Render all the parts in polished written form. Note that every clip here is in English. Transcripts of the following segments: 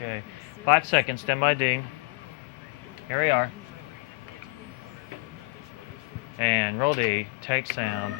Okay. 5 seconds. Stand by D. Here we are. And roll D. Take sound.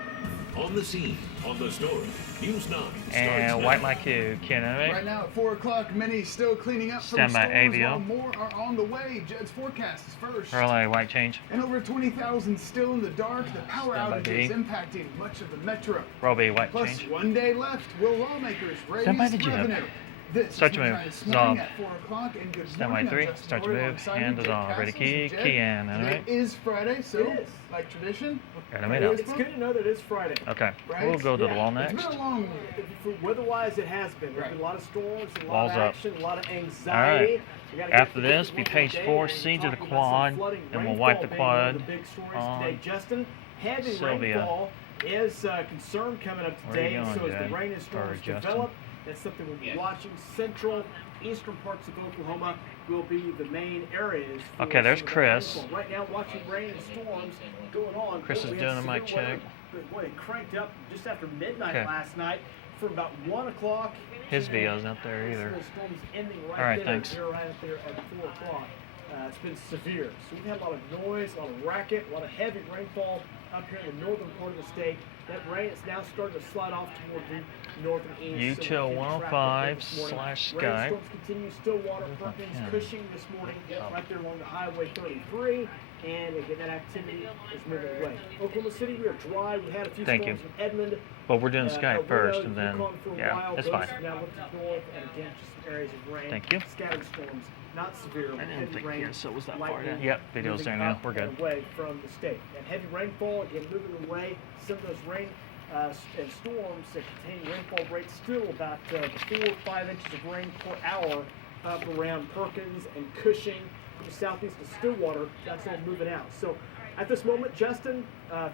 On the scene, on the story, News 9 And wipe my cue. Right now at 4 o'clock, many still cleaning up from storms while more are on the way. Jed's forecast is first. Relay, white change. And over 20,000 still in the dark. The power outages impacting much of the metro. Roll B, white Plus, change. 1 day left. Will lawmakers raise revenue? This start to move. Dissolve. At 4 o'clock, and good Stand by 3. Start to move. Hand dissolve. Ready key. Key in. It is Friday, so like tradition. Animate out. It's good to know that it's Friday. Okay. We'll go to the wall next. It's been a long weather-wise, it has been. There's been a lot of storms, a lot Walls of action, a lot of anxiety. All right. After this, be page 4, C to the quad, and we'll wipe the quad on Justin, heavy Sylvia. rainfall is a concern coming up today. Where are you So going, as the Jay? rain and storms develop, that's something we'll be watching. Central, eastern parts of Oklahoma will be the main areas. Okay, there's Chris. Right now, watching rain and storms going on. Chris is doing a mic check. Boy, it cranked up just after midnight last night for about 1 o'clock. His video's not there either. The storm's ending All right, thanks. Right up there at 4 o'clock. It's been severe. So we've had a lot of noise, a lot of racket, a lot of heavy rainfall up here in the northern part of the state. That rain is now starting to slide off toward the northern east. UTIL 105/Skype. Rainstorms continue. Stillwater, Perkins, Cushing this morning, right there along the Highway 33. And again, that activity is moving away. Oklahoma City, we are dry. We had a few storms in Edmond. But we're doing Skype first, and then, yeah, it's fine. Now looking north, and again, just some areas of rain. Thank you. Scattered storms, not severe. I didn't think rain, here, so it was that far lightning, down. Yep, video's there now. We're good. Away from the state. And heavy rainfall, again, moving away. Some of those rain and storms that contain rainfall rates still about 4 or 5 inches of rain per hour up around Perkins and Cushing. The southeast of Stillwater, that's all moving out. So at this moment, Justin,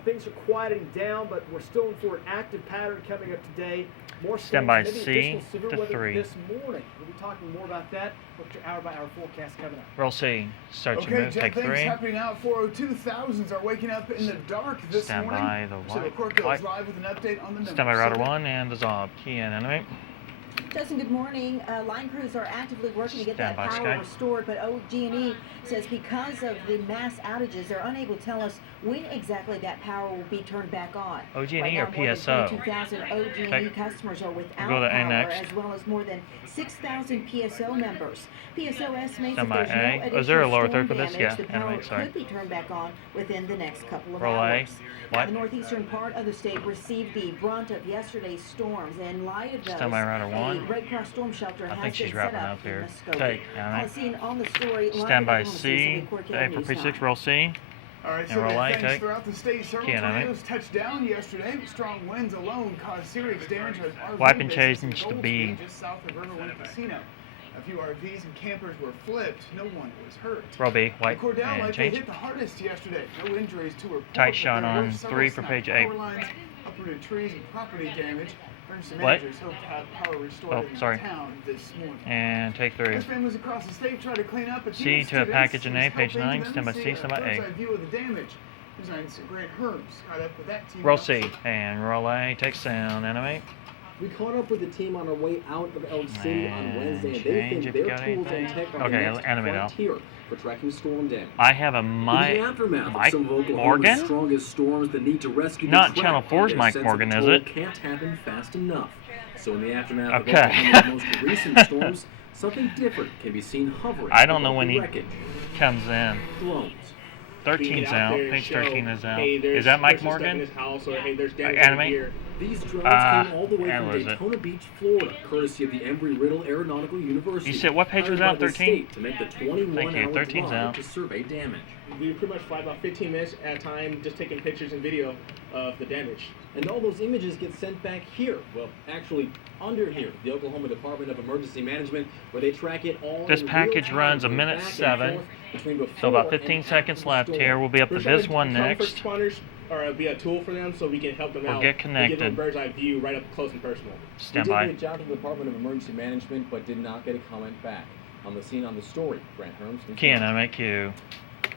things are quieting down, but we're still in for an active pattern coming up today. More stand by C to 3. This morning. We'll be talking more about that. Look to hour by hour forecast coming up. Roll C. Start to move. Take 3. Happening now at 4:02. Thousands are waking up in the dark this morning. Stand by the So the court goes live with an update on the numbers. Stand by router 1 and dissolve. Key in. Animate. Justin, good morning. Line crews are actively working to get that power restored, but OG&E says because of the mass outages, they're unable to tell us when exactly that power will be turned back on. OG&E or PSO? 22,000 OG&E customers are without power, as well as more than 6,000 PSO members. PSO estimates that there's no additional is there a lower third for storm this? damage. Yeah, the power could be turned back on within the next couple of hours. Now, the northeastern part of the state received the brunt of yesterday's storms. In light of those, Stand by router 1. the Red Cross Storm Shelter has been set up here. Take. Seen on the story. Stand by C. A for P6. Roll C. All right, and roll A. Take. Throughout the state, several tornadoes touched down yesterday. Strong winds alone caused serious damage to RV wipe and change to B. Just south of Riverwind Casino. A few RVs and campers were flipped. No one was hurt. Roll B. White Cordell and change. hit the hardest yesterday. No injuries to report. Tight shot on 3 for page 8. Lines, uprooted trees and property damage. Managers hope to have power restored in town this morning. And take 3. As families across the state try to clean up. C to a package in A, page 9. Stand by C. Stand by A. View of the damage. Grant Herbs caught up with that team. Roll C and roll A. Take sound. Animate. We caught up with the team on our way out of Elk City on Wednesday, and they think their tools and tech are the next frontier for tracking storm damage. I have a Mike Morgan. Strongest storms that need to rescue not Channel 4's Mike Morgan, is it? Can't happen fast enough. So in the aftermath of Oklahoma's most recent storms, something different can be seen hovering. I don't know when he comes in. Drones. 13's out. Page 13 is out. Is that Mike Morgan? Animate. These drones came all the way from Daytona Beach, Florida, courtesy of the Embry-Riddle Aeronautical University. You said what page was out? 13? To make the 21-hour 13's out. To survey damage. We pretty much fly about 15 minutes at a time just taking pictures and video of the damage. And all those images get sent back here. Well, actually, under here, the Oklahoma Department of Emergency Management, where they track it all. This package runs a minute 7, so about 15 seconds left here. We'll be up to this one next. Or be a tool for them so we can help them out. Get connected. Give them a bird's eye view right up close and personal. Stand by. We did reach out to the Department of Emergency Management, but did not get a comment back. On the scene on the story, Grant Herms. Can I make you?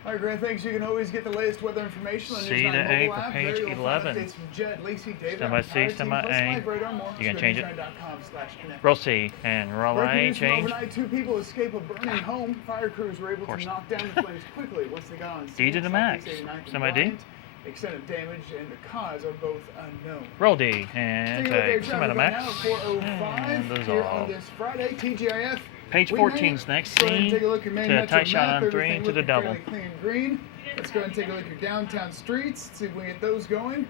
All right, Grant, thanks. You can always get the latest weather information on C News 9 to A mobile for app. page There you'll find 11. updates from Jed, Lacey, David, Stand by C, stand by A. You can change it. Roll C and roll A. Change. Overnight, 2 people escape a burning home. Fire crews were able to knock down the flames quickly once they got on scene. D to the max. Stand by D. Extent of damage and the cause are both unknown. Roll D and take. Stand by the max. And here on this Friday, TGIF. Page 14's next. C to tight shot on 3 to the double. Clean and green. Let's go ahead and take a look at your downtown streets. See if we can get those going.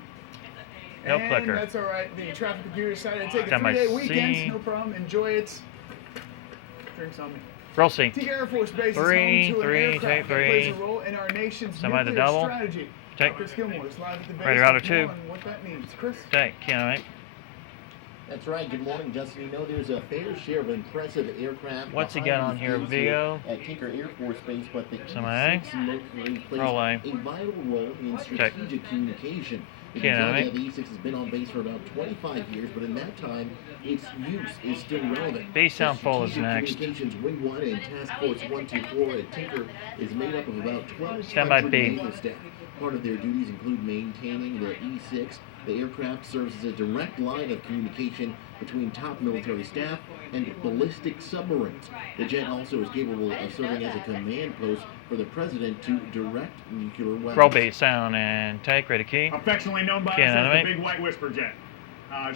No and clicker. That's all right. The traffic computer decided to take a Stand by 3-day weekend. C. No problem. Enjoy it. Drinks on me. Roll C. Teague Air Force Base 3, is home to 3, an aircraft take that plays 3. a role in our nation's Stand by the nuclear double. strategy. Take. Chris Gilmore is live at the base. Ready, router with 2. more on what that means. Chris? Okay, can't. That's right. Good morning, Justin. You know there's a fair share of impressive aircraft. What's he got on here? Video? At Tinker Air Force Base, but the Semi-A. E6 Mercury plays Roll A. a vital role in strategic communication. You can Can't, tell that the E6 has been on base for about 25 years, but in that time, its use is still relevant. B sound full is Strategic next. Communications Wing 1 and Task Force 124 at Tinker is made up of about 12 Stand by B. naval staff. Part of their duties include maintaining the E6. The aircraft serves as a direct line of communication between top military staff and ballistic submarines. The jet also is capable of serving as a command post for the president to direct nuclear weapons. Roll B, sound and take. Ready, key. Affectionately known by us Can't as animate. the Big White Whisper Jet.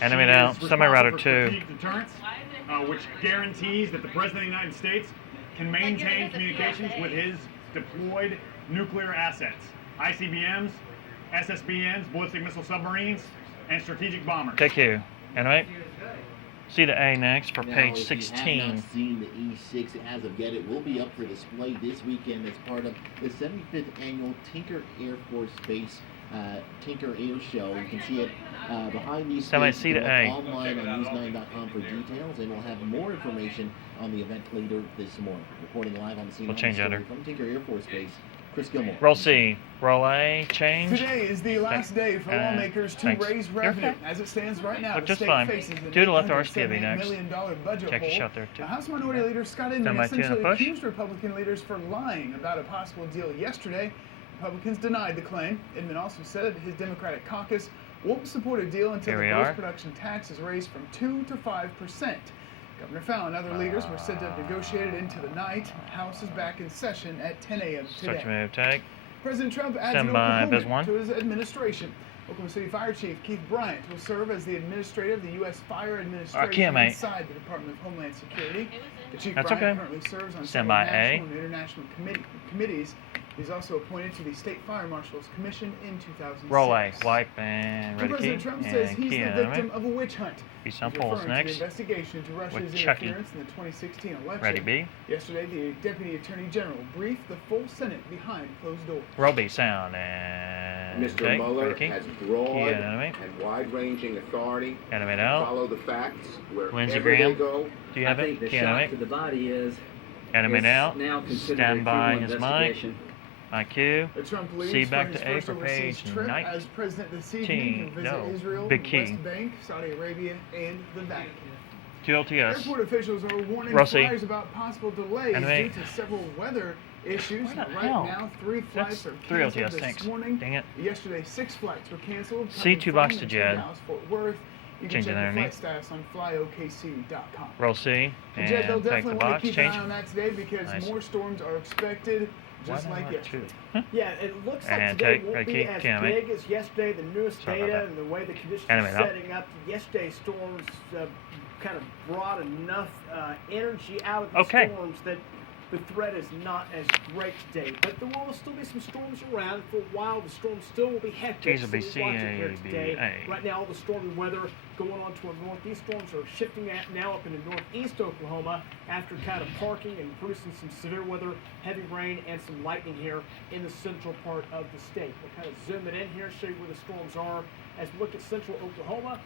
Animate She out. is Semi-router responsible 2. for strategic deterrence, which guarantees that the President of the United States can maintain communications with his deployed nuclear assets. ICBMs, SSBNs, ballistic missile submarines, and strategic bombers. Take you. Animate. C to A next for Now, page if you 16. have not seen the E6 as of yet, it will be up for display this weekend as part of the 75th annual Tinker Air Force Base Tinker Air Show. You can see it behind these Semi stages. C to A. Online on news9.com for details, and we'll have more information on the event later this morning. Reporting live on the scene We'll on change the story under. from Tinker Air Force Base, Chris Gilmore. Roll C. Roll A. Change. Today is the last day for lawmakers to thanks. raise You're revenue. okay. As it stands right now, Look the just state fine. faces an Due to left arse $878 TV next. million budget Check your hole. shot there, too. House Minority Leader Scott Inman Stand by 2 in the essentially push. accused Republican leaders for lying about a possible deal yesterday. Republicans denied the claim. Inman also said his Democratic caucus won't support a deal until Here we the are. gross production tax is raised from 2 to 5%. Governor Fallon and other leaders were said to have negotiated into the night. The House is back in session at 10 a.m. today. Such a move. Take. President Trump adds Stand an by, Biz Oklahoman 1. to his administration. Oklahoma City Fire Chief Keith Bryant will serve as the administrator of the U.S. Fire Administration mate. inside the Department of Homeland Security. The Chief That's Bryant okay. currently serves on Stand several by national A. and international committees. He's also appointed to the State Fire Marshal's Commission in 2006. Roll A. Wipe and ready, key. President Trump says And he's key. the Animate. victim of a witch hunt. B sound He's full is referring to next. the investigation into Russia's With Chucky. interference in the 2016 election. Ready, B. Yesterday, the Deputy Attorney General briefed the full Senate behind closed doors. Roll B. Sound and Mr. take. Mueller Ready, key. has Key. broad Animate. and wide-ranging authority Animate to out. follow the facts wherever Lindsey they Graham. go. Do you have I it? think the Key. shock Animate. to the body is Animate it's out. now considered Stand a by criminal his mic. investigation. IQ. Trump leaves C for back his to A first for overseas page trip 19. as president this evening to visit No. Israel, Big the key. West Bank, Saudi Arabia, and the Vatican. 2 LTS. Airport officials are warning Rossi. flyers about possible delays Anime. due to several weather issues. Where the Right hell? now, 3 flights That's are 3 canceled LTS, this thanks. morning. Dang it. Yesterday, 6 flights were canceled. C2 coming from box to and Jed. Dallas, Fort Worth. You can Change check it the underneath. flight status on flyokc.com. Roll C. And Jed, they'll And take definitely the want box. to keep Change. an eye on that today because Nice. more storms are expected, just Why like not yesterday. 2? Yeah, it looks like And today take, won't right, be keep, as can't big as yesterday. The newest Sorry about data that. and the way the conditions Animate are out. setting up, yesterday's storms kind of brought enough energy out of the Okay. storms that the threat is not as great today. But there will still be some storms around. For a while, the storms still will be hectic. These will be so we'll watch it here C, A, B, today. A. Right now, all the stormy weather going on to our northeast. Storms are shifting now up into northeast Oklahoma after kind of parking and producing some severe weather, heavy rain, and some lightning here in the central part of the state. We'll kind of zoom it in here, show you where the storms are. As we look at central Oklahoma,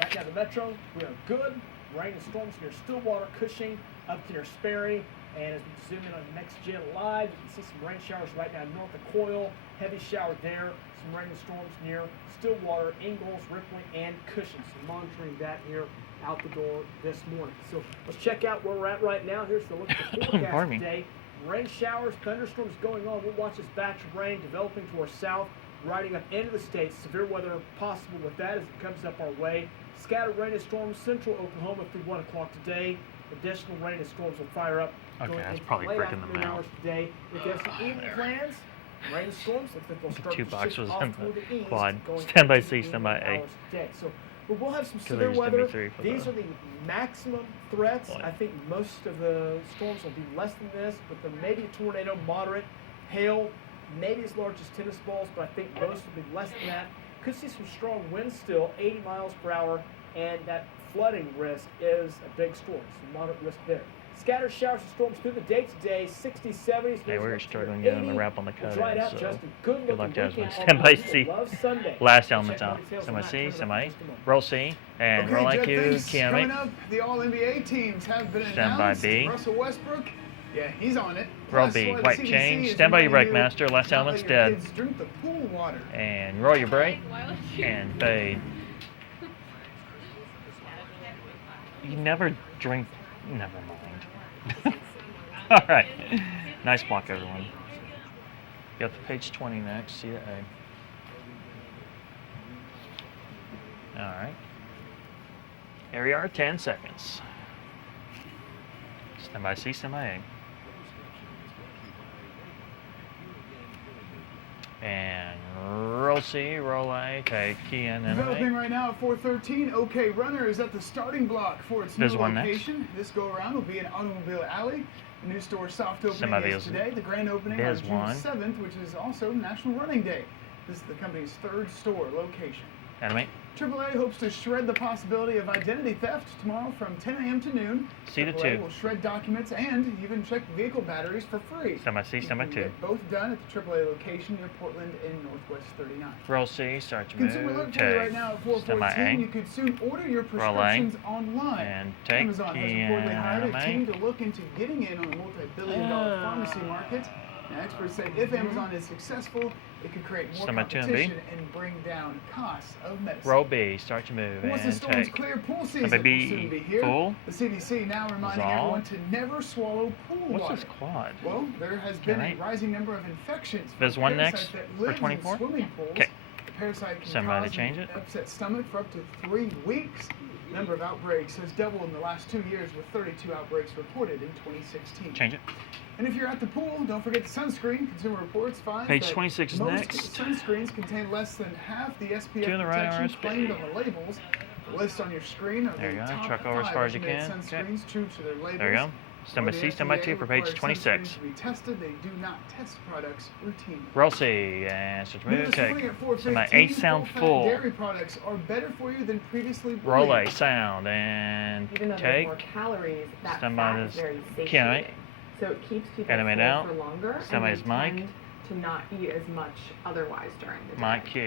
right now the metro, we are good. Rain and storms near Stillwater, Cushing, up to near Sperry. And as we zoom in on Next Gen Live, you can see some rain showers right now north of Coyle. Heavy shower there. Some rain and storms near Stillwater, Ingalls, Ripley, and Cushing. So monitoring that here out the door this morning. So let's check out where we're at right now. Here's the look at the Pardon forecast me. today. Rain showers, thunderstorms going on. We'll watch this batch of rain developing to our south, riding up into the state. Severe weather possible with that as it comes up our way. Scattered rain and storms central Oklahoma through 1 o'clock today. Additional rain and storms will fire up going that's into probably late freaking them afternoon out. hours today. If you have some evening plans, rain and storms, looks like they'll start Two to boxes shift off in toward the the east. quad. going Stand by into C, the stand by evening A. hours today. So we'll have some Could severe they just weather. give me 3 for These the are the maximum threats. quad? I think most of the storms will be less than this, but there may be a tornado, moderate, hail, maybe as large as tennis balls, but I think most will be less than that. Could see some strong winds still, 80 miles per hour, and that flooding risk is a big storm, so moderate risk there. Scattered showers and storms through the day today, 60s, 70s. Hey, we were struggling getting the wrap on the cut Dried in, out, so Justin. Good good luck, looking Jasmine. weekend. Stand by People C. love Sunday. Last Check elements out out. details Semi on that C, coming up semi. in just a moment. Roll C, and Okay, roll Jet, IQ, thanks. Coming Kiami. up, the All-NBA teams have been Stand by announced. B. Russell Westbrook, yeah, he's on it. Roll Plus, B, what the white CDC change. is Stand by your brake, reminding you master. Last not element's let your dead. kids drink the pool water. And roll your brake, and fade. You never drink. Never mind. All right. Nice block, everyone. Got the page 20 next. See the A. All right. Here we are, 10 seconds. Stand by C, stand by A. And roll C, roll A, take key in and Developing right now at 4:13. OK Runner is at the starting block for its There's new one next. location. This go around will be an automobile alley. The new store soft opening Semi-V's. is today. The grand opening on There's June one. 7th, which is also National Running Day. This is the company's third store location. Animate. AAA hopes to shred the possibility of identity theft tomorrow from 10 a.m. to noon. C to AAA 2. will shred documents and even check vehicle batteries for free. Stand by C, stand by You 2. can get both done at the AAA location near Portland in Northwest 39. Roll C, start your Consumer move, look for you right take. now at Stand by 4:14. A. You could soon order your Roll A. prescriptions online. And take Amazon has key reportedly hired a and team to look into getting in on the multi-billion-dollar pharmacy market. Now, experts say if Amazon is successful, it could create more Stand by 2 and B. competition and bring down costs of medicine. Roll B, start your move, Once the and storm's take. clear, pool Stand season by will B, soon be here. full. The CDC now reminding Dissolve. everyone to never swallow pool What's water. this quad? Well, there has been Alright. a rising number of infections. There's from one parasites next that for lives in 24? swimming pools. Okay. The parasite can Somebody cause change an it. upset stomach for up to 3 weeks. The number of outbreaks has doubled in the last 2 years, with 32 outbreaks reported in 2016. Change it. And if you're at the pool, don't forget the sunscreen. Consumer Reports finds Page that 26 is most next. sunscreens contain less than half the SPF To the right, protection RSP. claimed on the labels. The list on your screen are There the you go. top Truck over as 5 far as you estimated can. Okay. sunscreens true to their labels. There you go. Stand by While C, the stand by FDA 2 for page requires 26. sunscreens to be tested, they do not test products routinely. Roll C, and start your New move, this take. morning at Stand by 4:15, A, sound full-fat full. Dairy products are better for you than previously Roll believed. A, sound, and Even though there's take. more calories, that Stand by fat is this. very Key, right? satiating. So it keeps people Animate full out. for longer, Stand by and his they mic. tend to not eat as much otherwise during the day. Mic This Q.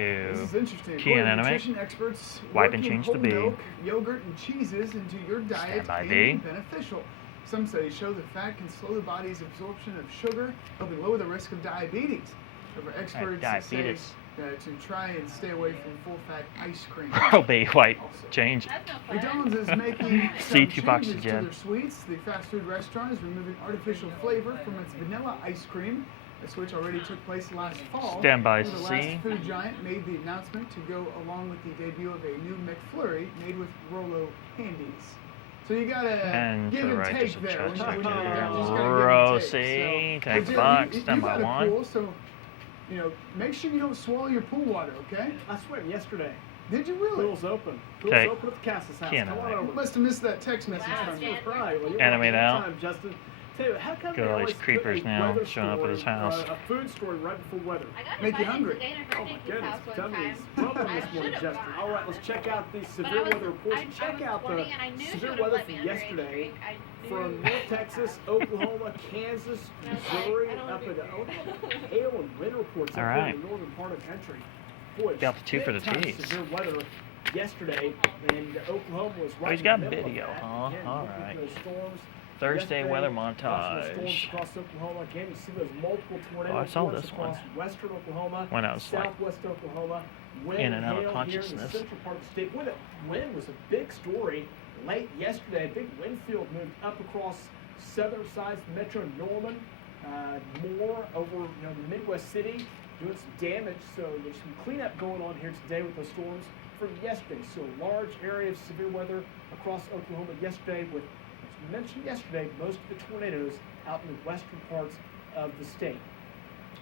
is interesting. Key and According to animate. nutrition experts, Wipe and working change to whole B. milk, yogurt, and cheeses into your diet Stand by can B. be beneficial. Some studies show that fat can slow the body's absorption of sugar, helping lower the risk of diabetes. However, experts say diabetes. to try and stay away from full-fat ice cream. Roll B, white, change. McDonald's is making C, some 2 boxes changes to again. their sweets. The fast food restaurant is removing artificial flavor from its vanilla ice cream. The switch already took place last fall. Stand by The C. last food giant made the announcement to go along with the debut of a new McFlurry made with Rolo candies. So you gotta And give to the and right, take just a there. touch. When you Take get to down, the you just gotta give and row take. C, So, take Jim, box, you stand by got a 1. pool, so make sure you don't swallow your pool water, okay? I swam yesterday. Did you really? Pool's open. Pool's Okay. open at the Cass's house. Key Come on animate. over. You must have missed that text message Wow, from that's you. right. Well, you're Animate welcome out. anytime, Justin. Tell you, how come Got all they these always put creepers a now weather showing up at his story, house. A food story right before weather. Make you hungry. Oh my goodness, tummy is rumbling this morning, Justin. All right, let's check out the severe weather reports. Check out the severe weather from yesterday from North Texas, Oklahoma, Kansas, Missouri, up into hail and wind reports All up right. in the northern part of the country. Boy, Got the 2 for the big time T's. severe weather yesterday, and Oklahoma was right Oh, he's in got the middle video, of that. huh? Again, All looking at right. those storms. Thursday Yesterday, weather watching the storms montage. across Oklahoma. Again, you see those multiple tornado Oh, I saw reports this across one. western Oklahoma, When I was like southwest Oklahoma. Wind in and out of hail here in the consciousness. central part of the state. Wind was a big story late yesterday. A big wind field moved up across southern sides of Metro Norman, More over the Midwest city, doing some damage. So there's some cleanup going on here today with those storms from yesterday. So a large area of severe weather across Oklahoma yesterday with, as mentioned yesterday, most of the tornadoes out in the western parts of the state.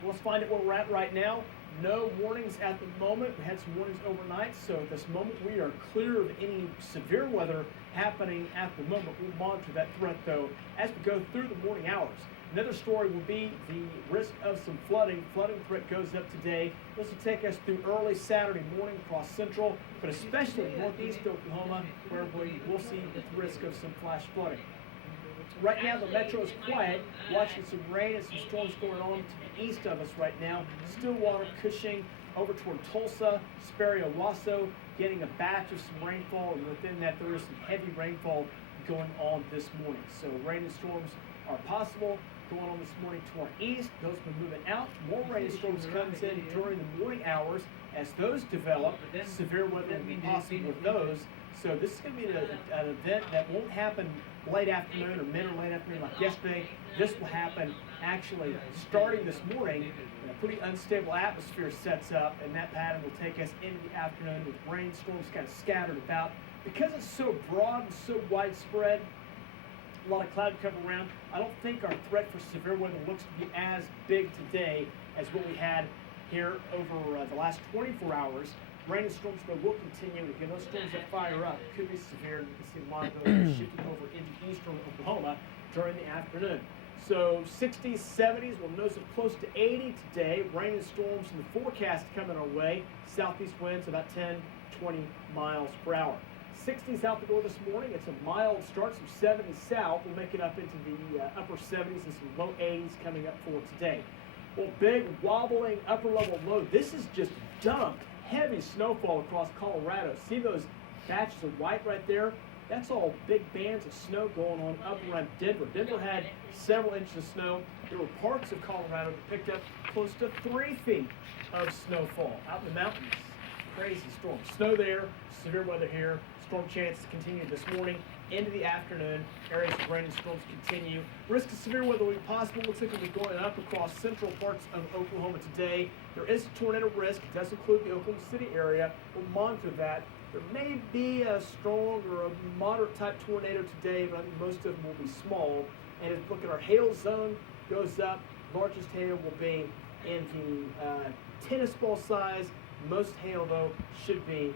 Let's find out where we're at right now. No warnings at the moment. We had some warnings overnight, so at this moment we are clear of any severe weather happening at the moment. We'll monitor that threat, though, as we go through the morning hours. Another story will be the risk of some flooding. Flooding threat goes up today. This will take us through early Saturday morning across central, but especially northeast Oklahoma, where we will see the risk of some flash flooding. Right now, the metro is quiet, watching some rain and some storms going on to the east of us right now. Stillwater, Cushing, over toward Tulsa, Sperry, Owasso, getting a batch of some rainfall, and within that, there is some heavy rainfall going on this morning. So rain and storms are possible going on this morning to our east. Those have been moving out. More rain and storms comes in during the morning hours. As those develop, severe weather will be possible with those. So this is going to be an event that won't happen late afternoon or mid or late afternoon like yesterday. This will happen actually starting this morning. A pretty unstable atmosphere sets up, and that pattern will take us into the afternoon with rain storms kind of scattered about. Because it's so broad and so widespread, a lot of cloud cover around, I don't think our threat for severe weather looks to be as big today as what we had here over the last 24 hours. Rain and storms, though, will continue. Again, those storms that fire up could be severe. You can see a lot of those shifting over into eastern Oklahoma during the afternoon. So 60s, 70s, we'll notice it close to 80 today. Rain and storms in the forecast coming our way. Southeast winds about 10, 20 miles per hour. 60s out the door this morning. It's a mild start, some 70s south. We'll make it up into the upper 70s and some low 80s coming up for today. Well, big wobbling upper level low. This is just dumped heavy snowfall across Colorado. See those patches of white right there? That's all big bands of snow going on up around Denver. Denver had several inches of snow. There were parts of Colorado that picked up close to 3 feet of snowfall out in the mountains. Crazy storm. Snow there, severe weather here. Storm chances continue this morning into the afternoon. Areas of rain and storms continue. Risk of severe weather will be possible. Looks like it'll be going up across central parts of Oklahoma today. There is a tornado risk. It does include the Oklahoma City area. We'll monitor that. There may be a strong or a moderate type tornado today, but I think most of them will be small. And if you look at our hail zone, goes up. Largest hail will be in the tennis ball size. Most hail, though, should be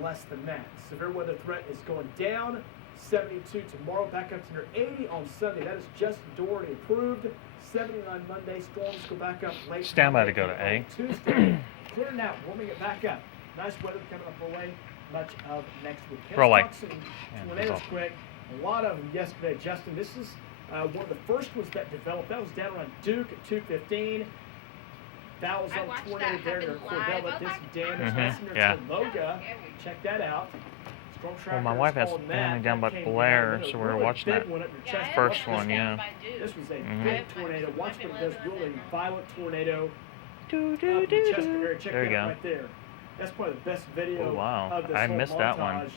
less than that. Severe weather threat is going down. 72 tomorrow, back up to near 80 on Sunday. That is just Doherty approved. 79 Monday. Storms go back up late. Stand by to go to A. Tuesday. Clearing out, warming it back up. Nice weather coming up our way much of next week. Roll light. Tornadoes quick. A lot of them yesterday, Justin. This is one of the first ones that developed. That was down around Duke at 2:15. That was on tornado there near Cordella. Did some damage. That's near Tologa. Check that out. Well, my wife has family down by Blair, so we're watching that first one, yeah. This was a big tornado. Watch what it does. Really violent tornado. There you go. Right there. That's probably the best video of this whole I missed montage. that one.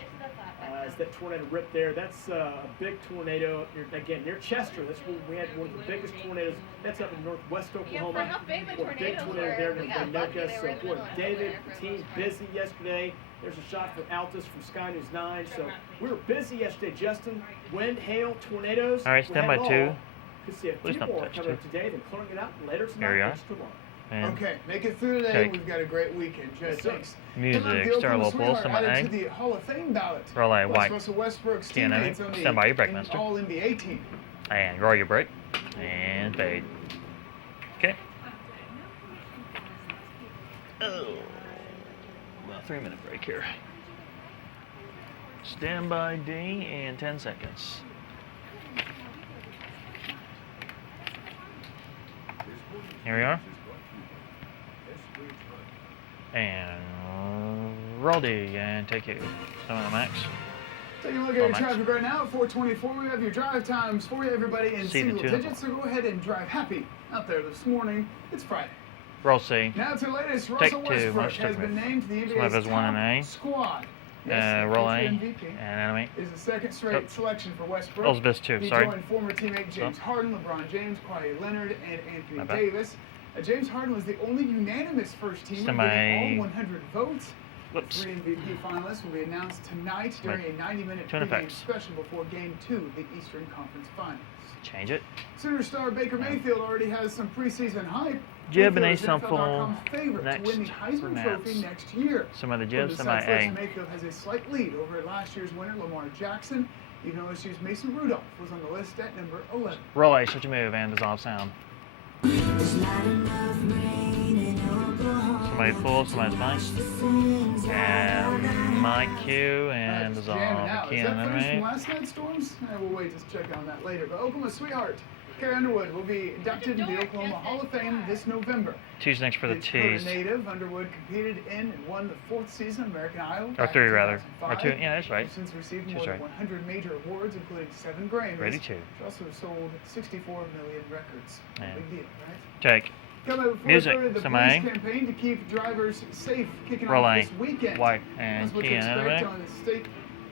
Is that tornado ripped there? That's a big tornado. Again, near Chester. That's where we had one of the biggest tornadoes. That's up in northwest Oklahoma. Yeah, for how big the big tornadoes tornado were, there we in got lucky Winoka. they So, were in the boy, middle of David, nowhere. the team's busy yesterday. There's a shot from Altus from Sky News 9. So we were busy yesterday, Justin. Wind, hail, tornadoes. All right, stand by 2. Could see a Please few don't more touch coming up 2. today, then clearing it out later tonight. Here we are. Next tomorrow. And okay, make it through today. Cake. We've got a great weekend. Judge, thanks. Music, Star Low Pulse, stand by added A. to the Hall of Fame ballot. Roll A, white. Russell Westbrook's Stand A. teammates on the Stand by your break, mister. All-NBA team. And roll your break. And fade. Okay. Oh. About 3-minute break here. Stand by D and 10 seconds. Here we are. And roll D and take you. Some of the max. Taking a look at your traffic right now at 424. We have your drive times for you, everybody, in See the single digits. So go ahead and drive happy out there this morning. It's Friday. Roll C. Now to the latest. Take Russell 2. Westbrook Much has took been me. named to the Some of NBA's his 1 and A. top squad. Roll A MVP and animate. is the second straight selection for Westbrook. Elizabeth too, He sorry. joined former teammate James Harden, LeBron James, Kawhi Leonard, and Anthony My bad. Davis. James Harden was the only unanimous first teamer getting all 100 votes. Whoops. The 3 MVP finalists will be announced tonight during a 90-minute Tune pregame effects. special before Game 2 of the Eastern Conference Finals. Change it. Sooner star Baker Mayfield already has some preseason hype. Jib and Mayfield is A sample NFL.com's favorite to win the next Heisman for Trophy Nats. next year. Some of the From Jibs, the some of site's list, A. Mayfield has a slight lead over last year's winner Lamar Jackson. Even OSU's Mason Rudolph was on the list at number 11. Roll A, such a move, and dissolve sound. Somebody full, somebody's fine. And my cue and That's dissolve. jamming out. Key Is that and finished from animate. last night's storms? We'll wait to check on that later. But Oklahoma sweetheart Carrie Underwood will be inducted into the Oklahoma Hall of Fame this November. Two's next for the Dakota T's. native, Underwood competed in and won the 4th season of American Idol. Or back 3 in rather. 2005. Or 2, yeah, that's right. She's since received She's more right. than 100 major awards, including 7 Grammys. Ready to. She also sold 64 million records. Yeah. Big deal, right? Take. Coming up before Music. 30, the Somebody. police campaign to keep drivers safe kicking Roll off A. this weekend. White and That's what key to and expect animate. on the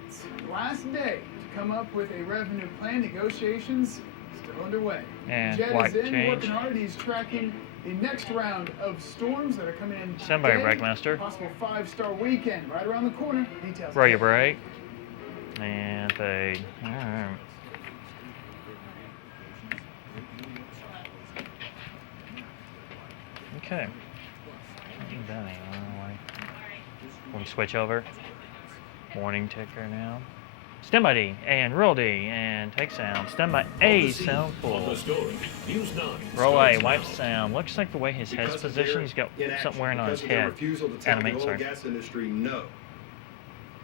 state's last day to come up with a revenue plan. Negotiations still underway. And Jed white is in, change. working hard. He's tracking the next round of storms that are coming in. Stand by, today. Breakmaster. Possible 5-star weekend right around the corner. Details. Roll your later. break. And fade. Alright. Okay. We switch over. Morning ticker now. Stand by D and roll D and take sound. Stand by A, sound On full. the story, News 9 Roll A, starts wipe now. sound. Looks like the way his head's Because of positioned, their he's got inaction, something wearing on his because of their head. refusal to tell Animate, the oil and sorry. gas industry no.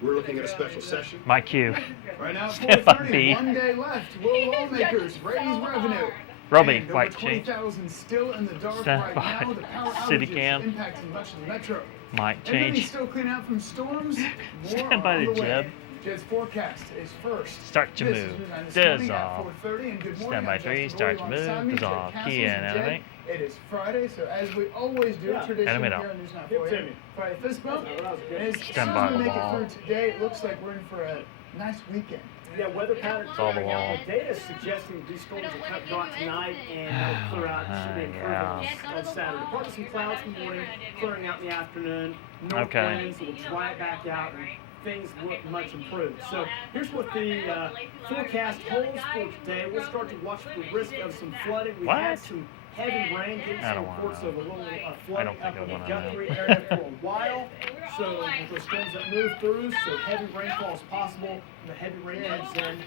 We're looking at a special session. My cue. Right now, Stand by 4:30. B. 1 day left. Will lawmakers raise revenue? Roll B, And over white change. 20,000 still in the dark Stand right by. now. The power City outages cam. impacting much of the metro. Might Everybody's change. still cleaning out from storms. More Stand are by on the the way. Jeb. Jed's forecast is first. Start to This move. is News 9 this morning at Dissolve. 4:30, and good morning. Stand by I'm 3, Justin start Roy to alongside move. me, Jed Dissolve. Castles Key and Jed. animate. It is Friday, so as we always do, Yeah. tradition Animate here out. on News 9 Give for it to you. me. Friday fist bump. And it's Stand starting by to the make wall. it through today. It looks like we're in for a nice weekend. Yeah, weather pattern All the clearing out. wall. The data is suggesting these storms will cut not tonight and they'll clear out. Should be improving on Saturday. Probably some clouds in the morning, clearing out in the afternoon. North Okay. winds will dry it back out, and things look much improved. So here's what the forecast holds for today. We'll start to watch the risk of some flooding. We had What? some heavy rain, getting I some don't wanna reports know. of a little I flooding don't think up I in the wanna know. Guthrie area for a while. So with the storms that move through, so heavy rainfall is possible. The heavy rain heads in.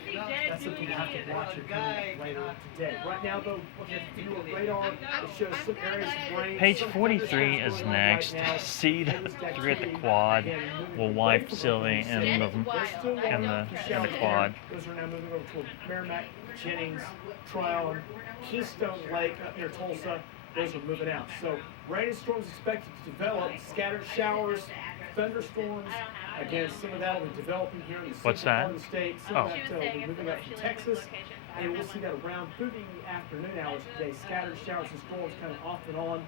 That's something you have to watch here coming later today. Right now, though, looking at the view of radar, it shows some areas of rain. Page Some 43 is thunderstorms going on next. right now. See the Heavy 3 at the activity, quad. again, moving We'll away wipe from Sylvie Oklahoma and City. the They're still and warming the up to and the shower quad. there. Those are now moving over toward Merrimack, Jennings, Tryon, Keystone Lake up near Tulsa. Those are moving out. So rain and storms expected to develop. Scattered showers, thunderstorms. Again, some of that will be developing here in the What's central part that? of the state. Some of that will be moving up from Texas. And we'll see that around through the afternoon hours today. Scattered showers and storms kind of off and on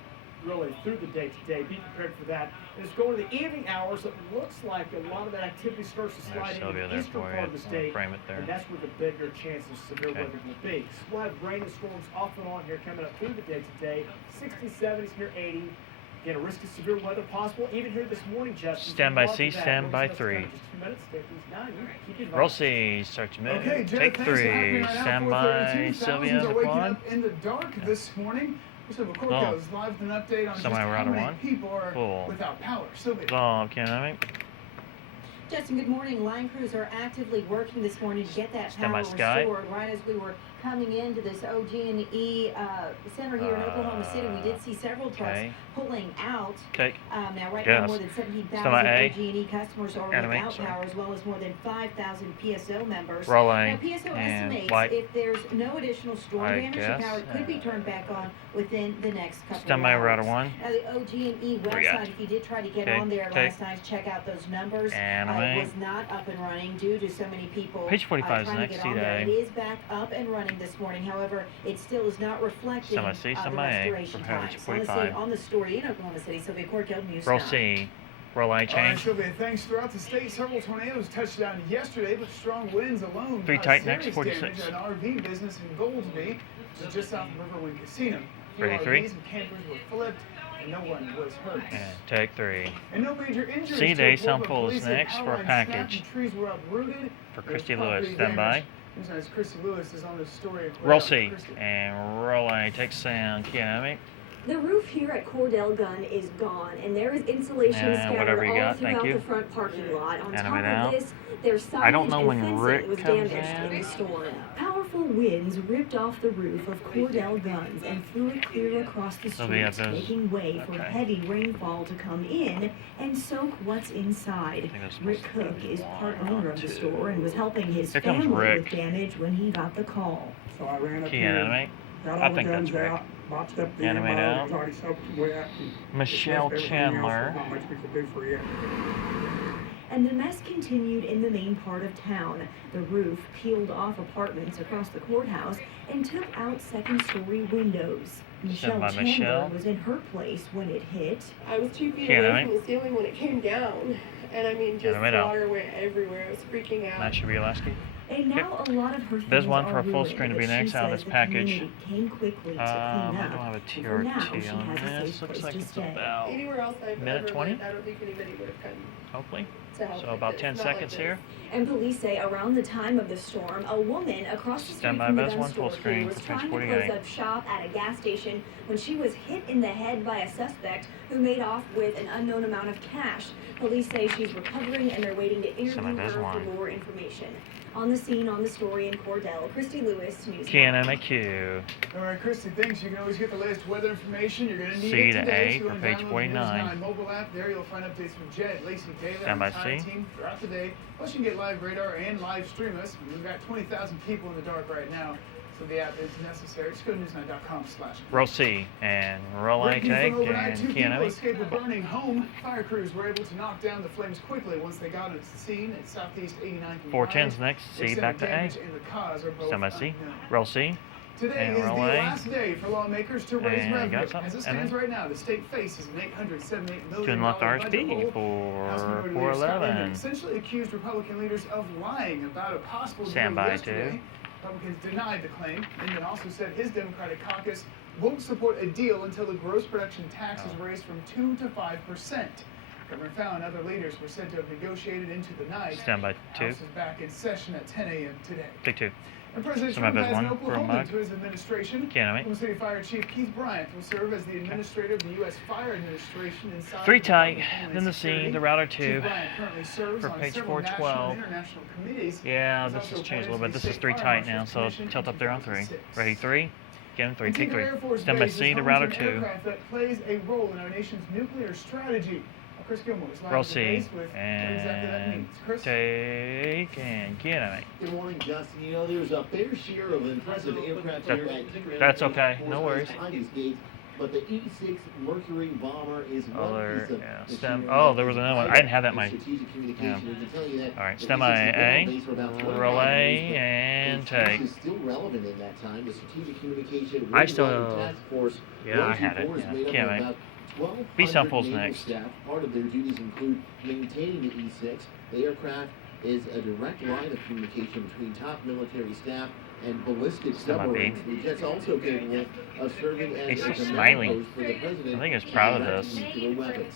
really through the day today. Be prepared for that. And it's going to the evening hours. It looks like a lot of that activity starts to There's slide into Sylvia the there eastern for part you. of the I'll state. frame it there. And that's where the bigger chances of severe Okay. weather will be. So we'll have rain and storms off and on here coming up through the day today. 60s, 70s, near 80. Again, a risk of severe weather possible. Even here this morning, Justin. Stand by Mark C, that. stand We'll by see us 3. coming in just a few minutes. Stay please. Now, you keep your Roll advice. C, start to move. Okay, Jed, Take thanks for happening 3. right now. Stand 4:32. by Sylvia Thousands and are the waking quad. up in the dark this morning. So McCorkle is live with an update on just Somebody how around many one. people are Full. without power. Sylvia. Dissolve. Can I make? Justin, good morning. Line crews are actively working this morning to get that Stand power by Sky. restored. Right as we were coming into this OG&E center here in Oklahoma City, we did see several trucks Okay. pulling out. Take. Now, right Yes. now, more than 17,000 Stand by A. OG&E customers are Animate, without sorry. power, as well as more than 5,000 PSO members. Roll A. Now, PSO and estimates white. if there's no additional storm I damage, the guess, power could be turned back on within the next couple Stand of by hours. router 1. Now, the OG&E we got? website, if you did try to get Okay, on there okay. last night, check out those numbers. Animate. It was not up and running due to so many people Page 45 is trying next, to get on there. C-Day. It is back up and running this morning. However, it still is not reflecting Semi C, the semi A restoration from page times. On the 45. scene, on the story in Oklahoma City, Sylvia Corkill, News Roll 9. C. Roll change. Sylvia, thanks. Throughout the state, several tornadoes touched down yesterday, but strong winds alone 3 caused tight serious next, 46. damage at an RV business in Goldsby, which is just south of Riverwind Casino. 33. RVs and campers were flipped, and no one was hurt. And take 3. And no major injuries. C-Day to report, but Sample is police said next power for a lines package. snapped and trees were uprooted. For There was Christy property Lewis, stand by. damage. Newscast Christy Lewis is on the story. Roll C. And roll A. Take sound. Kinetic. The roof here at Cordell Gun is gone, and there is insulation scattered all throughout the front parking lot. On top of this, there's signage and fencing was damaged in the storm. Powerful winds ripped off the roof of Cordell Guns and threw it clear across the street, making way for heavy rainfall to come in and soak what's inside. Rick Cook is part owner of the store and was helping his family with damage when he got the call. So I ran up here, got all the guns out, boxed up the animate out. already soaked wet. Michelle Chandler. Not much we could do for you. And the mess continued in the main part of town. The roof peeled off apartments across the courthouse and took out second-story windows. Michelle Chandler was in her place when it hit. I was 2 feet away from the ceiling when it came down. And I mean, just water went everywhere. I was freaking out. That should be elastic. And now a lot of her There's things one are for a full ruined, screen to but be she next out of says this the package. community came quickly to clean I up. don't have a And for now, TRT she on has a this. safe Looks place like to it's stay. about Anywhere else I've minute ever 20. went, I don't think anybody would have come Hopefully. to help. So about 10 seconds here. And police say around the time of the storm, a woman across the street Stand by, from the Bez, gun one store full screen here was for trying to 48. close up shop at a gas station when she was hit in the head by a suspect who made off with an unknown amount of cash. Police say she's recovering and they're waiting to interview her for more information. On the scene, on the story in Cordell, Christy Lewis, News. KNMAQ. All right, Christy, thanks. You can always get the latest weather information. You're going to need C it to today. A So for page 49. News9 mobile app. There you'll find updates from Jed, Lacey, Taylor, Stand and by the entire C. team throughout the day. Plus, you can get live radar and live stream us. We've got 20,000 people in the dark right now, so the app is necessary. Just go to news9.com/. Roll C and roll A take and Two people KNMA. escaped a burning home. Fire crews were able to knock down the flames quickly once they got to the scene at Southeast 89th and 410's next. C back to A. Stand by C. Roll C. Today and is the roll A. last day for lawmakers to raise And revenue. got some. As it stands right now, the state faces an $878 million To unlock the budget RSP hole. House for Minority Leader Scott 411. Inman essentially accused Republican leaders of lying about a possible deal Stand by yesterday. two. Republicans denied the claim. Inman also said his Democratic caucus won't support a deal until the gross production tax is raised from 2 to 5%. Governor Fallon and other leaders were said to have negotiated into the night. Stand by two. House is back in session at 10 a.m. today. Take 2. And President Stand by Trump Bez has 1 an for a Oklahoma mug. to his administration. KNMA. Oklahoma City Fire Chief Keith Bryant will serve as the administrator of the U.S. Fire Administration inside 3 the tight. Department of Homeland Then the Security. scene, the router Chief 2 Bryant currently serves for on page several national 412. and international committees. Yeah, He's this also has changed a little appointed bit. to This is the 3 State tight Fire now, so Marshal tilt up there on 3. 2006. Ready 3. Again 3. Take Tinker 3. Air Force Stand by Base C, is the home router to an 2. aircraft that plays a role in our nation's nuclear strategy. Chris Gilmore is live Roll at the C base with what exactly that and means. Chris? take and KNMA. Good morning, Justin. You know, there's a fair share of impressive aircraft here at Tinker Air That's Force okay. No worries. behind these gates, but the E-6 Mercury bomber is one Other, piece of yeah, machinery stem. that Oh, there was another one. I didn't have that in my. strategic communication. Yeah. We can tell you that All right, the stem E-6 by has been on A. base for about 25 Roll A years, but and the E-6 take. is still relevant in that time. The strategic communication I still. task force Yeah, I had it. 124 is Yeah. made up of KNMA. about 1,200 B samples naval next. staff. Part of their duties include maintaining the E-6. The aircraft is a direct line of communication between top military staff and ballistic Stand by B. submarines. The jet's also capable of serving as He's a so command smiling. post for the president. I think he's proud of to this. nuclear weapons.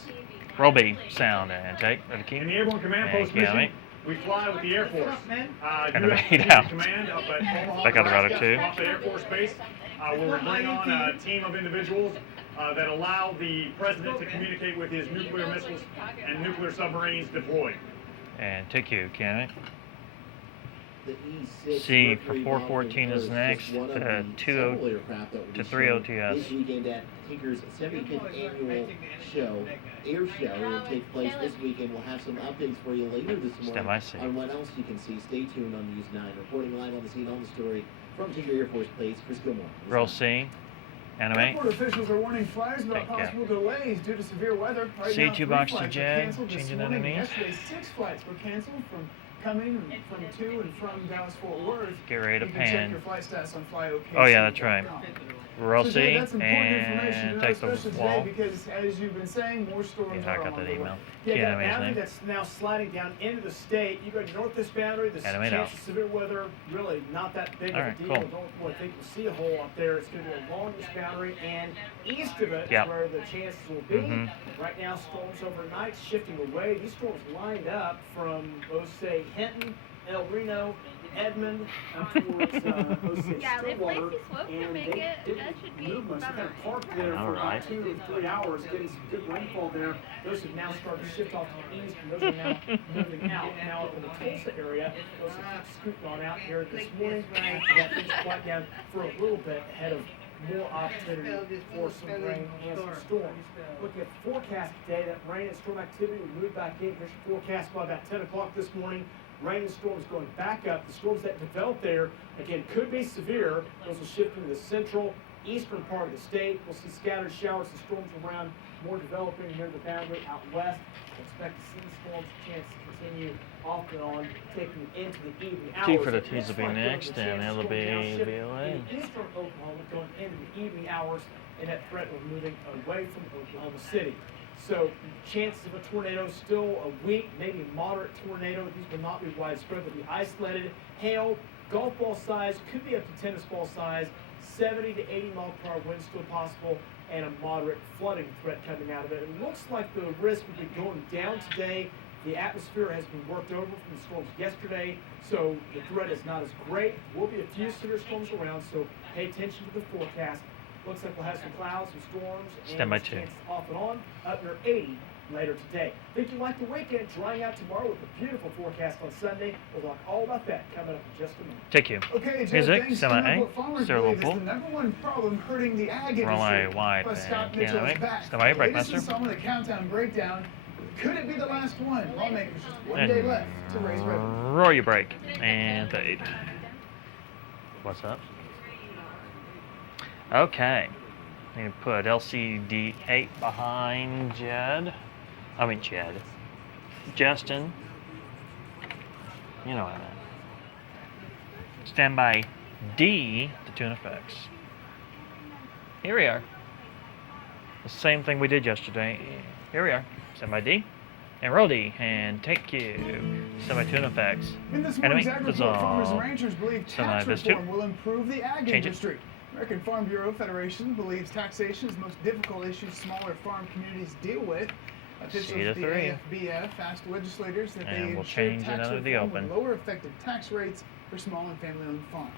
Roll B. Sound and take. Ready key. In the Airborne Command And Post mission, KNMA. we fly with the Air Force. And U.S. the down. Command up at Omaha, Back out the router Nebraska, 2. off the Air Force Base, where we're bringing on a team of individuals that allow the president to communicate with his nuclear missiles and nuclear submarines deployed. And take you, KNMA. The E-6 C for Mercury 414 bomber is is next. just one of The the 20 several aircraft that will to be 3 shown OTS. This weekend at Tinker's 75th annual show, air show. It will take place this weekend. We'll have some updates for you later this Stand morning by C. on what else you can see. Stay tuned on News 9. Reporting live on the scene on the story from Tinker Air Force Base, Chris Gilmore. Roll C. Animate. Airport officials are warning flyers about possible delays due to severe weather. Right now, C2 3 box to flights were Jed, canceled this changing morning. underneath. Yesterday, 6 flights were canceled from coming from to and from Dallas-Fort Worth. Get ready to You can check pan. your flight stats on flyok. Oh, yeah, that's right. We'll see. That's important information to know, Take the especially wall. today, because as you've been saying, more storms I are got on that the email. way. Yeah, that boundary that's now sliding down into the state. You go north boundary, the chance of severe weather really not that big of a deal. Cool. Don't really think you'll see a hole up there. It's going to be along this boundary, and east of it is where the chances will be. Right now, storms overnight shifting away. These storms lined up from, say, Hinton, El Reno, Edmond, towards Stillwater, and they didn't move much. They kind of parked there for about 2 to 3 hours, getting some good rainfall there. Those have now started to shift off to the east, and those are now moving out. Now in the Tulsa area, those have scooting on out here this morning. That things quiet down for a little bit ahead of more opportunity for some rain and some storms. Looking at the forecast today, that rain and storm activity will move back in. Here's your forecast by about 10 o'clock this morning. Rain and storms going back up. The storms that develop there, again, could be severe. Those will shift into the central, eastern part of the state. We'll see scattered showers and storms around, more developing near the boundary out west. Expect to see storms chance to continue off and on, taking into the evening hours. T for the T's will be next, and it'll be BLA. Eastern Oklahoma going into the evening hours, and that threat of moving away from Oklahoma City. So chances of a tornado still a weak, maybe moderate tornado. These will not be widespread. They'll be isolated. Hail, golf ball size, could be up to tennis ball size. 70 to 80 mile per hour wind still possible, and a moderate flooding threat coming out of it. It looks like the risk will be going down today. The atmosphere has been worked over from the storms yesterday, so the threat is not as great. There will be a few severe storms around, so pay attention to the forecast. Looks like we'll have some clouds, some storms, and chances off and on, up near 80 later today. Think you like the weekend, drying out tomorrow with a beautiful forecast on Sunday. We'll talk all about that coming up in just a minute. Take you. Okay, Jay, Music, semi-A, Cerebral the number one problem hurting the ag industry. Wide, Scott Mitchell is back. Semi-A, This is some of the countdown breakdown. Could it be the last one? Lawmakers just one day left to raise revenue. Roll your brake and fade. What's up? Okay. Need to put LCD 8 behind Jed. Justin. You know what I meant. Stand by D to tune effects. Here we are. The same thing we did yesterday. Here we are. Stand by D. And roll D. And take you. Semi-tune effects. In this morning's ag report, farmers and ranchers believe tax reform will improve the ag industry. American Farm Bureau Federation believes taxation is the most difficult issue smaller farm communities deal with. Officials at the AFBF asked legislators that they ensure tax reform with lower effective tax rates for small and family-owned farms.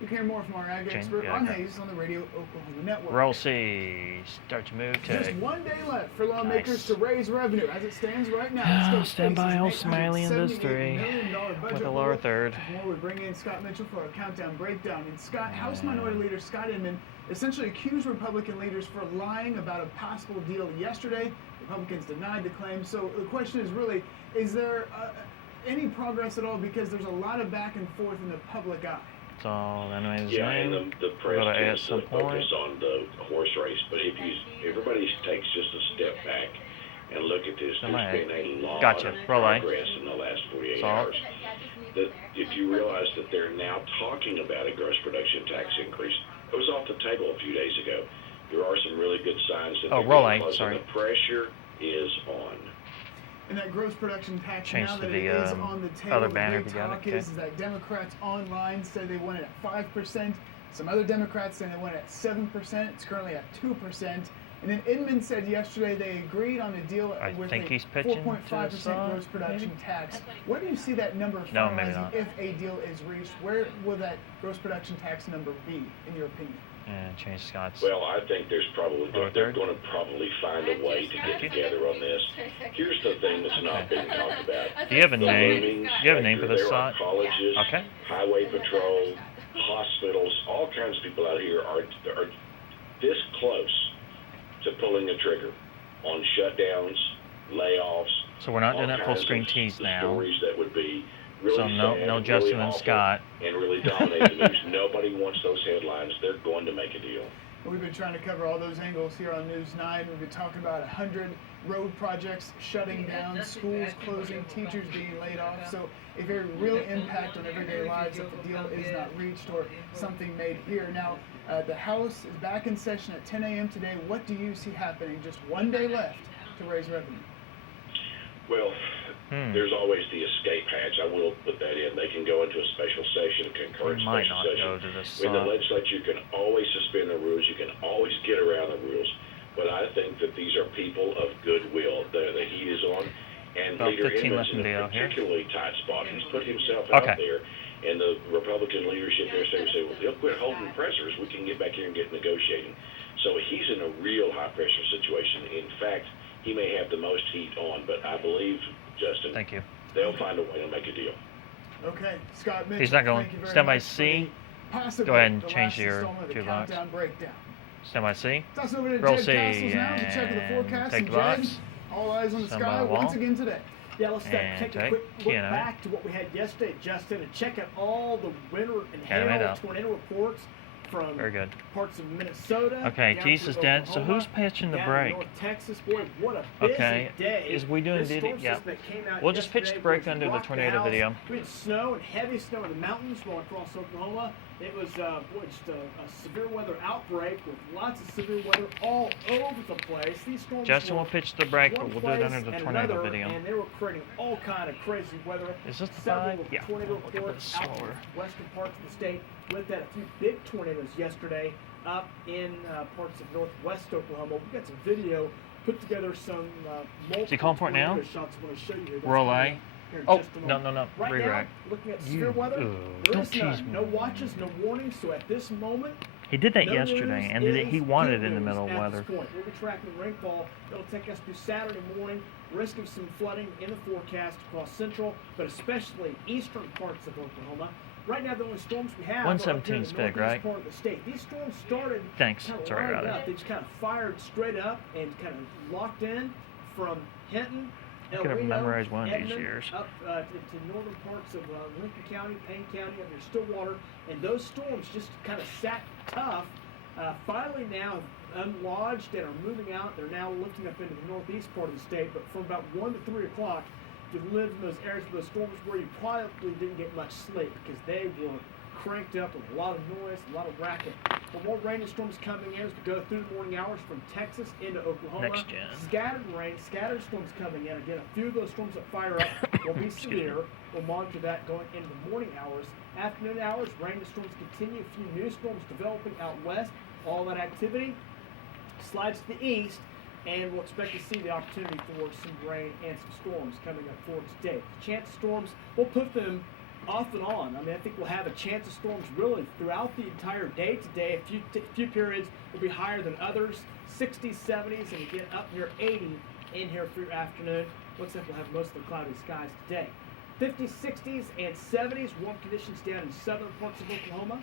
You can hear more from our ag expert, Ron Hayes, on the Radio Oklahoma Network. Roll C. Start to move to. Just one day left for lawmakers to raise revenue. As it stands right now, stand by, old Smiley Industry with a lower third. Before we bring in Scott Mitchell for our countdown breakdown. And Scott, House Minority Leader Scott Inman essentially accused Republican leaders for lying about a possible deal yesterday. Republicans denied the claim. So the question is really, is there any progress at all? Because there's a lot of back and forth in the public eye. So, anyways, and the press tends to focus on the horse race, but if everybody takes just a step back and look at this, there's been a lot of progress in the last 48 hours. That if you realize that they're now talking about a gross production tax increase, it was off the table a few days ago. There are some really good signs that the pressure is on. And that gross production tax, now that it is on the table, the big talk is that Democrats online said they want it at 5%. Some other Democrats say they want it at 7%. It's currently at 2%. And then Inman said yesterday they agreed on a deal with a 4.5% gross production tax. Where do you see that number finalizing if a deal is reached? Where will that gross production tax number be, in your opinion? And change Scott's. Well, I think they're going to probably find a way to get together on this. Here's the thing that's not being talked about. Do you have a name? Do you have a name for this site? Colleges, highway patrol, hospitals, all kinds of people out here are this close to pulling the trigger on shutdowns, layoffs. So we're not doing that full screen tease now. Stories that would be really so no Justin and Scott. And really dominate the news. Nobody wants those headlines. They're going to make a deal. We've been trying to cover all those angles here on News 9. We've been talking about 100 road projects shutting down, schools closing, teachers being laid off. So a very real impact on everyday lives if the deal is not reached or something made here. Now, the House is back in session at 10 a.m. today. What do you see happening? Just one day left to raise revenue. Well, there's always the escape hatch. I will put that in. They can go into a special session, concurrent special session. The legislature can always suspend the rules. You can always get around the rules. But I think that these are people of goodwill. The heat is on. And Leader Emmons in a particularly tight spot. He's put himself out there. And the Republican leadership there say, well, they'll quit holding pressers. We can get back here and get negotiating. So he's in a real high-pressure situation. In fact, he may have the most heat on, but I believe, Justin, they'll find a way to make a deal. Okay, Scott Mitchell, he's not going. Stand by C. Go ahead and change your box. Stand by C. Roll C and take the box. All eyes on the sky once again today. Yeah, let's take a quick look back to what we had yesterday, Justin, and check out all the winter and hail tornado reports from parts of Minnesota. Okay, Keys is dead. So who's pitching the break? North Texas, boy, what a busy day. Is we doing it? Yeah. We'll just pitch the break under the tornado video. We had snow and heavy snow in the mountains going across Oklahoma. It was just a severe weather outbreak with lots of severe weather all over the place. These storms Justin will pitch the break, but we'll do it under the tornado video. And they were creating all kind of crazy weather. Is this the 5? Yeah. Tornado reports out in western parts of the state. With that, a few big tornadoes yesterday up in parts of northwest Oklahoma. We got some video, put together some multiple tornado shots. I want to show you here. Roll A. Oh, no. Right now, looking at severe weather, there is no watches, no warnings. So at this moment, he did that yesterday, and he wanted it in the middle of weather. We'll be tracking rainfall. It'll take us through Saturday morning. Risk of some flooding in the forecast across central, but especially eastern parts of Oklahoma. Right now, the only storms we have 117 spig, right? Part of the state. These storms started. Thanks. Sorry about it. They just kind of fired straight up and kind of locked in from Hinton, I could have memorized one of these years. Up to northern parts of Lincoln County, Payne County, up near Stillwater, and those storms just kind of sat tough. Finally now unlodged and are moving out. They're now lifting up into the northeast part of the state, but from about 1 to 3 o'clock, if you lived in those areas where those storms were, you probably didn't get much sleep because they were cranked up with a lot of noise, a lot of racket. But more rain and storms coming in as we go through the morning hours from Texas into Oklahoma. Scattered rain, scattered storms coming in. Again, a few of those storms that fire up will be severe. We'll monitor that going into the morning hours. Afternoon hours, rain and storms continue. A few new storms developing out west. All that activity slides to the east, and we'll expect to see the opportunity for some rain and some storms coming up for today. The chance of storms, we'll put them off and on. I mean, I think we'll have a chance of storms really throughout the entire day today. A few periods will be higher than others, 60s, 70s, and again up near 80 in here for your afternoon. Looks like we'll have most of the cloudy skies today. 50s, 60s, and 70s, warm conditions down in southern parts of Oklahoma.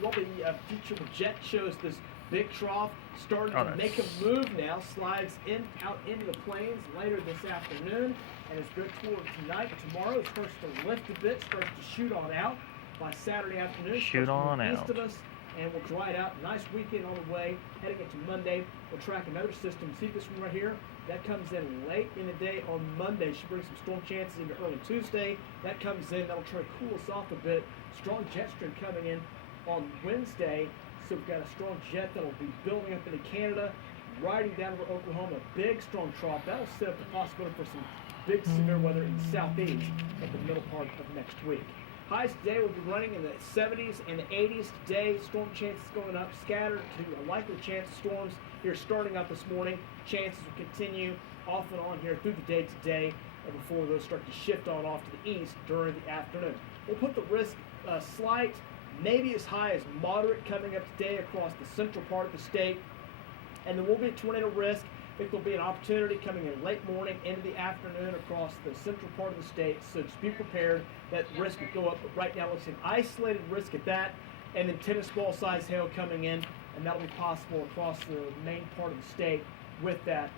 What the future jet shows this big trough starting to make a move now, slides out into the plains later this afternoon, and as we go toward tonight and tomorrow, it starts to lift a bit, starts to shoot on out by Saturday afternoon. Shoot on out. East of us, and we'll dry it out. Nice weekend on the way. Heading into Monday, we'll track another system. See this one right here? That comes in late in the day on Monday. Should bring some storm chances into early Tuesday. That comes in. That'll try to cool us off a bit. Strong jet stream coming in on Wednesday. So we've got a strong jet that'll be building up into Canada, riding down over Oklahoma. Big, strong trough. That'll set up the possibility for some big severe weather in the southeast at the middle part of next week. Highs today will be running in the 70s and the 80s today. Storm chances going up, scattered to a likely chance of storms here starting out this morning. Chances will continue off and on here through the day today before those start to shift on off to the east during the afternoon. We'll put the risk slight, maybe as high as moderate coming up today across the central part of the state. And there will be a tornado risk. I think there'll be an opportunity coming in late morning into the afternoon across the central part of the state. So just be prepared. That risk will go up. But right now it's an isolated risk at that. And then tennis ball size hail coming in. And that'll be possible across the main part of the state. With that,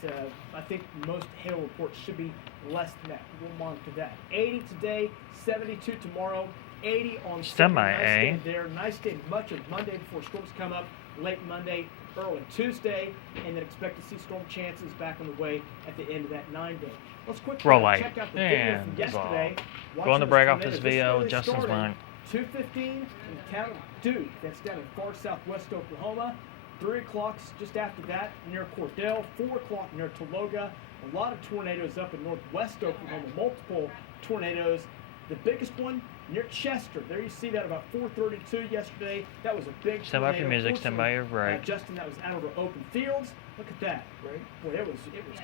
I think most hail reports should be less than that. We'll monitor that. 80 today, 72 tomorrow. 80 on Semi-A. Nice day there. Nice day much of Monday before storms come up. late Monday, early Tuesday, and then expect to see storm chances back on the way at the end of that 9-day. Let's quickly check out the video from yesterday. Going to break off this video, Justin's mine. 2:15 in the town of Duke, that's down in far southwest Oklahoma. 3 o'clock's just after that near Cordell. 4 o'clock near Tologa. A lot of tornadoes up in northwest Oklahoma, multiple tornadoes. The biggest one near Chester. There you see that about 4:32 yesterday. That was a big Stand by for music, stand by your break. Justin, that was out over open fields. Look at that, right? Boy, it was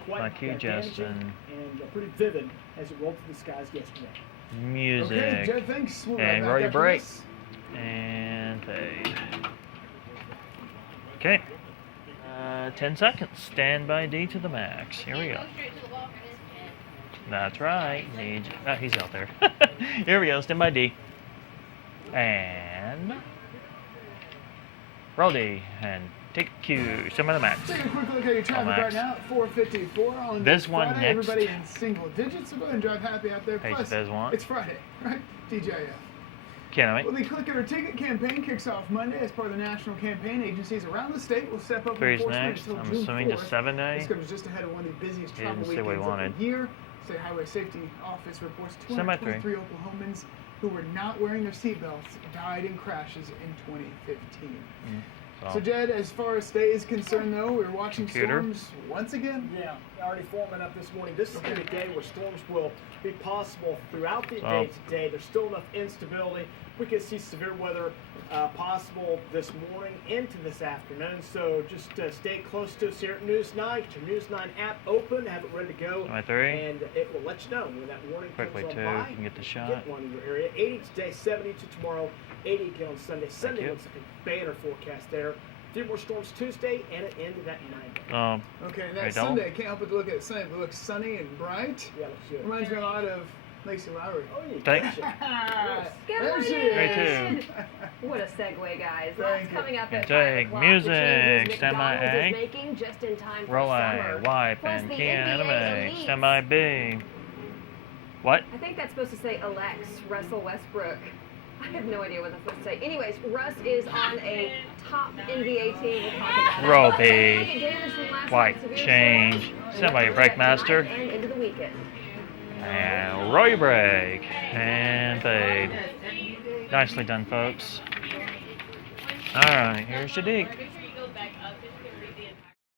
quite damaging and pretty vivid as it rolled through the skies yesterday. Music. Okay, Jed, thanks. We'll and roll your break. And fade. Okay. 10 seconds. Stand by D to the max. Here we go. That's right. He's out there. Here we go. Stand by D. And roll D. And take Q. Stand by the max. Take a quick look at your traffic right now at 4:54 on this Friday. one next. Everybody in single digits, so go ahead and drive happy out there. Page Plus, this one. it's Friday, right? DJF. Can't Well, the Click It or Ticket campaign kicks off Monday as part of the national campaign. Agencies around the state will step up enforcement next. until I'm June assuming 4th. just 7 days. This comes just ahead of one of the busiest travel weekends of the year. State Highway Safety Office reports 223 Oklahomans who were not wearing their seatbelts died in crashes in 2015. So, Jed, as far as state is concerned, though, we're watching storms once again. Yeah, already forming up this morning. This is going to be a day where storms will be possible throughout the day today. There's still enough instability. We could see severe weather possible this morning into this afternoon. So just stay close to us here at News 9. Get your News 9 app open, have it ready to go, and it will let you know when that warning comes on by. You can get the shot. Get one in your area. 80 today, 72 tomorrow, 80 again on Sunday. Sunday looks like a banner forecast there. 3 more storms Tuesday, and it ended at 9. Okay, and that Sunday, I can't help but look at Sunday. It looks sunny and bright. Yeah, looks good. Reminds me a lot of Lacey Lowry. Oh, you Thanks. There she is. What a segue, guys. Lots coming up at 5 Take o'clock. music. Stand by McDonald's A. is making just in time for Roll summer. A. Wipe Plus and the key NBA anime. Elites. Stand by B. What? I think that's supposed to say Alex, Russell Westbrook. I have no idea what that's supposed to say. Anyways, Russ is on a top NBA team. We'll talk about Roll that. B. White change. Stand by your break, master. And into the weekend. And roll your break. And fade. Nicely done, folks. Alright, here's your dig.